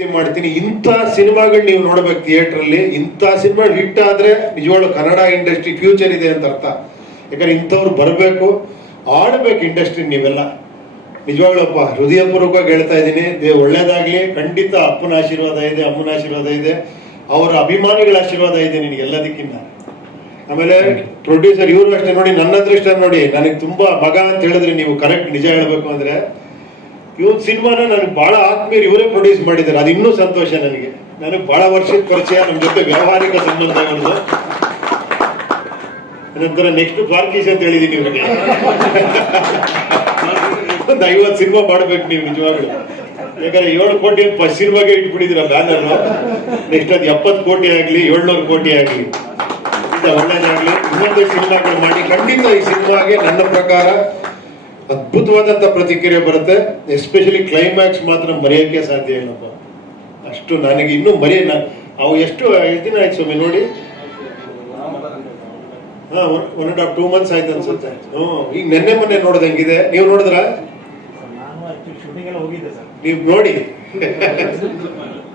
ವಿನಂತಿ ಮಾಡ್ತೀನಿ. ಇಂಥ ಸಿನಿಮಾಗಳು ನೀವು ನೋಡ್ಬೇಕು ಥಿಯೇಟರ್ ಅಲ್ಲಿ ಇಂಥ ಸಿನಿಮಾ ಹಿಟ್ ಆದ್ರೆ ನಿಜವಾಗ್ಲೂ ಕನ್ನಡ ಇಂಡಸ್ಟ್ರಿ ಫ್ಯೂಚರ್ ಇದೆ ಅಂತ ಅರ್ಥ. ಯಾಕಂದ್ರೆ ಇಂಥವ್ರು ಬರಬೇಕು ಆಡ್ಬೇಕು ಇಂಡಸ್ಟ್ರಿ ನೀವೆಲ್ಲ. ನಿಜವಾಗ್ಲೂಪ್ಪ ಹೃದಯಪೂರ್ವಕವಾಗಿ ಹೇಳ್ತಾ ಇದ್ದೀನಿ. ಒಳ್ಳೇದಾಗ್ಲಿ. ಖಂಡಿತ ಅಪ್ಪನ ಆಶೀರ್ವಾದ ಇದೆ ಅಮ್ಮನ ಆಶೀರ್ವಾದ ಇದೆ. ಅವರ ಅಭಿಮಾನಿಗಳ ಆಶೀರ್ವಾದ ಇದೆ ನಿನಗೆ ಎಲ್ಲದಕ್ಕಿಂತ ಆಮೇಲೆ ಪ್ರೊಡ್ಯೂಸರ್ ಇವರು ಅಷ್ಟೇ ನೋಡಿ ನನ್ನ ಅದೃಷ್ಟ ನೋಡಿ ನನಗೆ ತುಂಬಾ ಮಗ ಅಂತ ಹೇಳಿದ್ರೆ ನೀವು ಕರೆಕ್ಟ್ ನಿಜ ಹೇಳ್ಬೇಕು ಅಂದ್ರೆ ಇವ್ರ ಸಿನಿಮಾನ ನನಗೆ ಬಹಳ ಆತ್ಮೀಯರು ಇವರೇ ಪ್ರೊಡ್ಯೂಸ್ ಮಾಡಿದ್ದಾರೆ. ಅದು ಇನ್ನೂ ಸಂತೋಷ ನನಗೆ. ನನಗೆ ಬಹಳ ವರ್ಷದ ಪರಿಚಯ ನಮ್ಮ ಜೊತೆ ವ್ಯಾವಹಾರಿಕ ಸಂಬಂಧ ನಂತರ ನೆಕ್ಸ್ಟ್ ದ್ವಾರಕೀಶ್ ಅಂತ ಹೇಳಿದೀನಿ ಇವ್ರಿಗೆ. ಒಂದು ಐವತ್ತು ಸಿನಿಮಾ ಮಾಡ್ಬೇಕು ನೀವು ನಿಜವಾಗ್ಲು. ಯಾಕಂದ್ರೆ ಏಳು ಕೋಟಿ ಫಸ್ಟ್ ಸಿನಿಮಾಗೆ ಇಟ್ಬಿಟ್ಟಿದ್ರ ಬ್ಯಾನರ್ ನೆಕ್ಸ್ಟ್ ಅದು ಎಪ್ಪತ್ತು ಕೋಟಿ ಆಗ್ಲಿ, ಏಳ್ನೂರು ಕೋಟಿ ಆಗ್ಲಿ. ಒಳ್ಳೇದಾಗ್ಲಿ. ಇನ್ನೊಂದು ಸಿನಿಮಾಗಳು ಮಾಡಿ. ಖಂಡಿತ ಈ ಸಿನಿಮಾಗೆ ನನ್ನ ಪ್ರಕಾರ ಅದ್ಭುತವಾದಂತ ಪ್ರತಿಕ್ರಿಯೆ ಬರುತ್ತೆ. ಎಸ್ಪೆಷಲಿ ಕ್ಲೈಮ್ಯಾಕ್ಸ್ ಮಾತ್ರ ಮರೆಯೋಕ್ಕೆ ಸಾಧ್ಯ ಇಲ್ಲಪ್ಪ. ಅಷ್ಟು ನನಗೆ ಇನ್ನೂ ಮರೆಯ ಅವು ಎಷ್ಟು ಎಷ್ಟು ದಿನ ಆಯ್ತು ಸ್ವಾಮಿ ನೋಡಿ? ಹಾ one and half two months ಆಯ್ತು ಅನ್ಸುತ್ತೆ. ಹ್ಞೂ ಈಗ ನೆನ್ನೆ ಮೊನ್ನೆ ನೋಡ್ದಂಗಿದೆ ನೀವು ನೋಡಿದ್ರಾ? ನೀವು ನೋಡಿ.